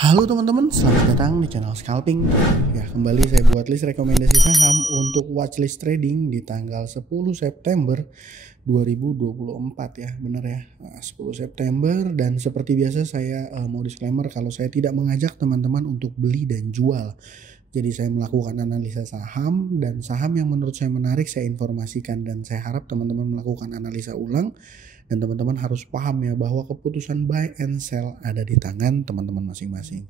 Halo teman-teman, selamat datang di channel Scalping. Ya, kembali saya buat list rekomendasi saham untuk watchlist trading di tanggal 10 September 2024 ya, benar ya. 10 September dan seperti biasa saya mau disclaimer kalau saya tidak mengajak teman-teman untuk beli dan jual. Jadi saya melakukan analisa saham dan saham yang menurut saya menarik saya informasikan dan saya harap teman-teman melakukan analisa ulang. Dan teman-teman harus paham ya bahwa keputusan buy and sell ada di tangan teman-teman masing-masing.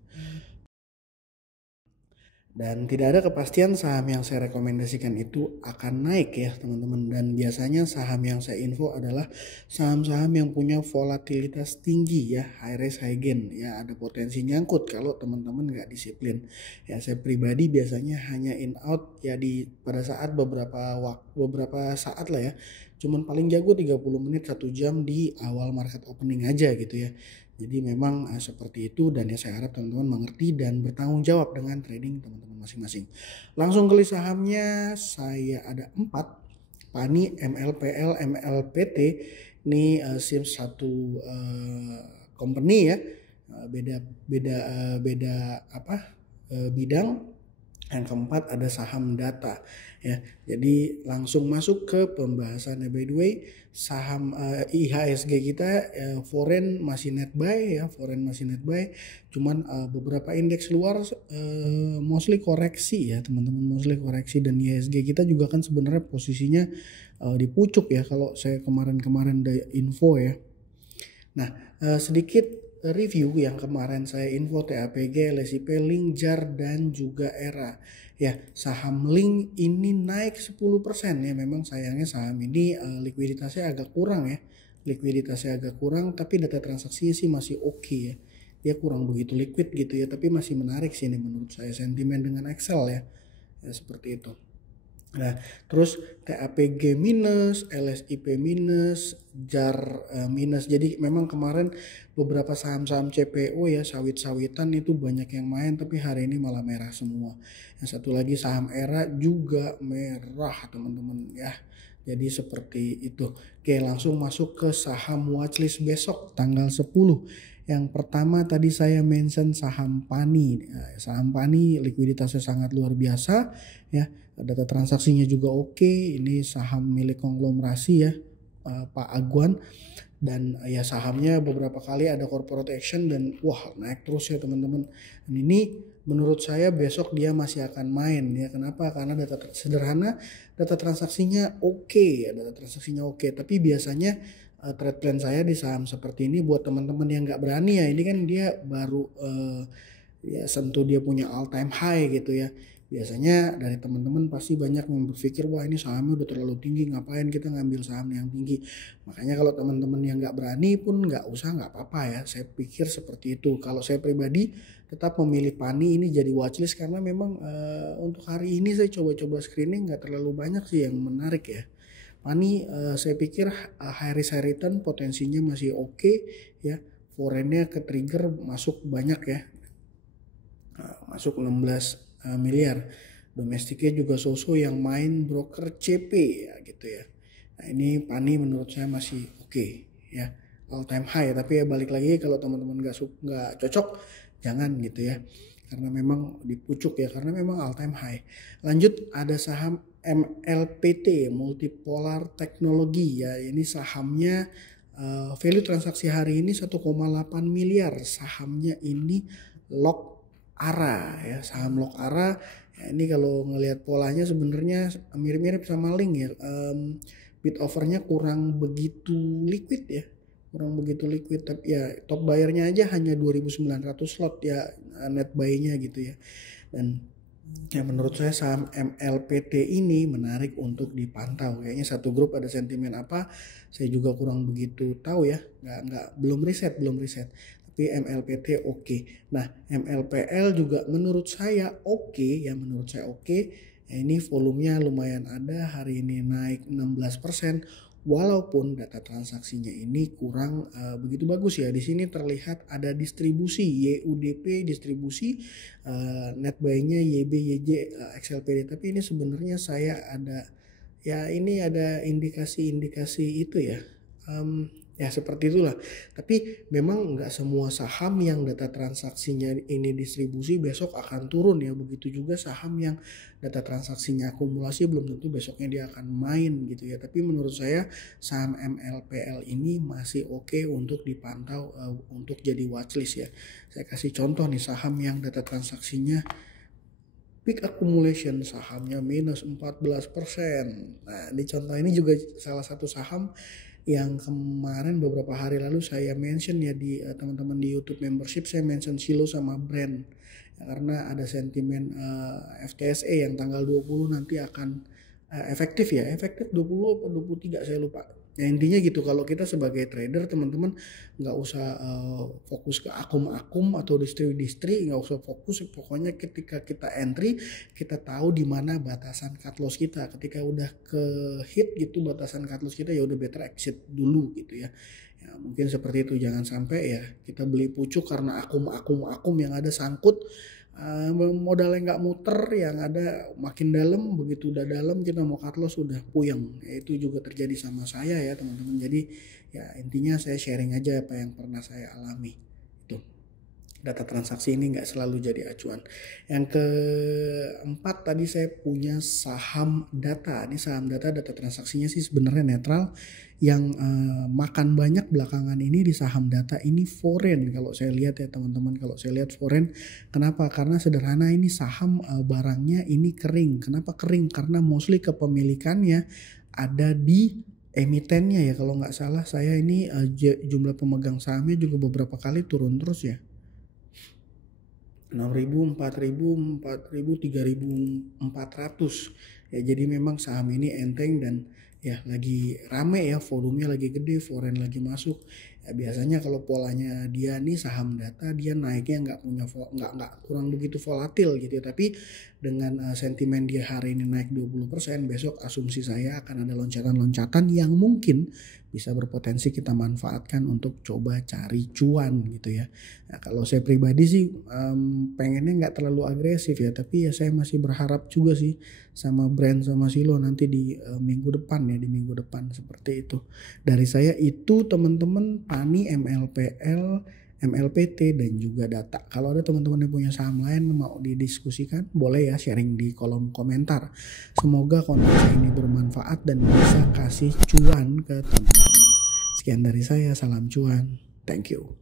Dan tidak ada kepastian saham yang saya rekomendasikan itu akan naik ya teman-teman. Dan biasanya saham yang saya info adalah saham-saham yang punya volatilitas tinggi ya, high risk high gain ya, ada potensi nyangkut kalau teman-teman nggak disiplin. Ya saya pribadi biasanya hanya in out ya pada saat beberapa saat lah ya. Cuman paling jago 30 menit 1 jam di awal market opening aja gitu ya. Jadi memang seperti itu dan ya saya harap teman-teman mengerti dan bertanggung jawab dengan trading teman-teman masing-masing. Langsung ke list sahamnya, saya ada 4. PANI, MLPL, MLPT. Ini satu company ya. Beda bidang. Yang keempat ada saham data ya. Jadi langsung masuk ke pembahasannya. By the way, saham IHSG kita foreign masih net buy ya, foreign masih net buy. Cuman beberapa indeks luar mostly koreksi ya, teman-teman, mostly koreksi. Dan IHSG kita juga kan sebenarnya posisinya di pucuk ya kalau saya kemarin ada info ya. Nah, sedikit review yang kemarin saya info TAPG, LSIP, Link, JAR, dan juga ERA. Ya, saham Link ini naik 10% ya. Memang sayangnya saham ini likuiditasnya agak kurang ya. Likuiditasnya agak kurang tapi data transaksinya sih masih oke ya. Dia kurang begitu liquid gitu ya, tapi masih menarik sih ini menurut saya, sentimen dengan Excel ya. Ya seperti itu. Nah, terus TAPG minus, LSIP minus, JAR minus. Jadi memang kemarin beberapa saham-saham CPO ya, sawit-sawitan itu banyak yang main, tapi hari ini malah merah semua. Yang satu lagi saham ERA juga merah teman-teman ya. Jadi seperti itu. Oke, langsung masuk ke saham watchlist besok tanggal 10. Yang pertama tadi saya mention saham PANI. Saham PANI likuiditasnya sangat luar biasa ya. Data transaksinya juga oke. Ini saham milik konglomerasi ya, Pak Aguan. Dan ya sahamnya beberapa kali ada corporate action dan wah naik terus ya teman-teman. Dan ini menurut saya besok dia masih akan main ya. Kenapa? Karena data transaksinya oke ya, data transaksinya oke. Tapi biasanya trade plan saya di saham seperti ini buat teman-teman yang nggak berani ya. Ini kan dia baru ya sentuh dia punya all time high gitu ya. Biasanya dari teman-teman pasti banyak yang berpikir wah ini sahamnya udah terlalu tinggi, ngapain kita ngambil saham yang tinggi. Makanya kalau teman-teman yang nggak berani pun nggak usah, nggak apa-apa ya. Saya pikir seperti itu. Kalau saya pribadi tetap memilih PANI ini jadi watchlist karena memang untuk hari ini saya coba-coba screening nggak terlalu banyak sih yang menarik ya. PANI saya pikir high risk high return potensinya masih oke ya. Foreignnya ke trigger masuk banyak ya. Masuk 16 miliar. Domestiknya juga so-so yang main broker CP ya gitu ya. Nah ini PANI menurut saya masih oke ya, all time high. Tapi ya balik lagi kalau teman-teman nggak cocok jangan gitu ya, karena memang dipucuk ya, karena memang all time high. Lanjut ada saham MLPT, Multipolar Teknologi ya. Ini sahamnya value transaksi hari ini 1,8 miliar. Sahamnya ini Lok ARA ya, saham Lok ARA ya. Ini kalau ngelihat polanya sebenarnya mirip-mirip sama Link ya. Bid overnya kurang begitu liquid ya, kurang begitu liquid. Tapi ya top buyernya aja hanya 2.900 slot ya, net buy-nya gitu ya. Dan ya menurut saya saham MLPT ini menarik untuk dipantau. Kayaknya satu grup ada sentimen apa, saya juga kurang begitu tahu ya. Belum riset. Tapi MLPT oke. Nah, MLPL juga menurut saya oke ya, menurut saya oke. Ya, ini volumenya lumayan ada, hari ini naik 16%. Walaupun data transaksinya ini kurang begitu bagus ya. Di sini terlihat ada distribusi YUDP, distribusi net buy-nya YB, YJ, XLPD. Tapi ini sebenarnya saya ada ya, ini ada indikasi-indikasi itu ya. Ya seperti itulah. Tapi memang nggak semua saham yang data transaksinya ini distribusi besok akan turun ya. Begitu juga saham yang data transaksinya akumulasi belum tentu besoknya dia akan main gitu ya. Tapi menurut saya saham MLPL ini masih oke untuk dipantau untuk jadi watchlist ya. Saya kasih contoh nih saham yang data transaksinya peak accumulation sahamnya minus 14%. Nah, di contoh ini juga salah satu saham yang kemarin beberapa hari lalu saya mention ya di teman-teman di YouTube membership, saya mention Silo sama Brand ya, karena ada sentimen FTSE yang tanggal 20 nanti akan efektif 20 atau 23 saya lupa. Ya intinya gitu, kalau kita sebagai trader teman-teman nggak usah fokus ke akum-akum atau distri-distri, nggak usah fokus, pokoknya ketika kita entry kita tahu di mana batasan cut loss kita. Ketika udah ke hit gitu batasan cut loss kita, ya udah better exit dulu gitu ya. Ya mungkin seperti itu, jangan sampai ya kita beli pucuk karena akum yang ada sangkut, modalnya nggak muter, yang ada makin dalam, begitu udah dalam kita mau cut loss udah puyeng. Ya, itu juga terjadi sama saya ya teman-teman. Jadi ya intinya saya sharing aja apa yang pernah saya alami. Itu data transaksi ini nggak selalu jadi acuan. Yang keempat tadi saya punya saham data. Ini saham data transaksinya sih sebenarnya netral. Yang makan banyak belakangan ini di saham data ini foreign. Kalau saya lihat ya teman-teman, kalau saya lihat foreign. Kenapa? Karena sederhana, ini saham barangnya ini kering. Kenapa kering? Karena mostly kepemilikannya ada di emitennya ya. Kalau nggak salah saya ini jumlah pemegang sahamnya juga beberapa kali turun terus ya. 6.000, 4.000, 4.000, 3.400 ya. Jadi memang saham ini enteng dan ya lagi rame ya, volumenya lagi gede, foreign lagi masuk. Ya biasanya kalau polanya dia nih saham data, dia naiknya nggak kurang begitu volatil gitu ya. Tapi dengan sentimen dia hari ini naik 20%, besok asumsi saya akan ada loncatan-loncatan yang mungkin bisa berpotensi kita manfaatkan untuk coba cari cuan gitu ya. Nah, kalau saya pribadi sih pengennya nggak terlalu agresif ya, tapi ya saya masih berharap juga sih sama Brand sama Silo nanti di minggu depan ya, di minggu depan seperti itu. Dari saya itu teman-teman, Pani, MLPL, MLPT dan juga data. Kalau ada teman-teman yang punya saham lain mau didiskusikan, boleh ya sharing di kolom komentar. Semoga konten ini bermanfaat dan bisa kasih cuan ke teman-teman. Sekian dari saya, salam cuan. Thank you.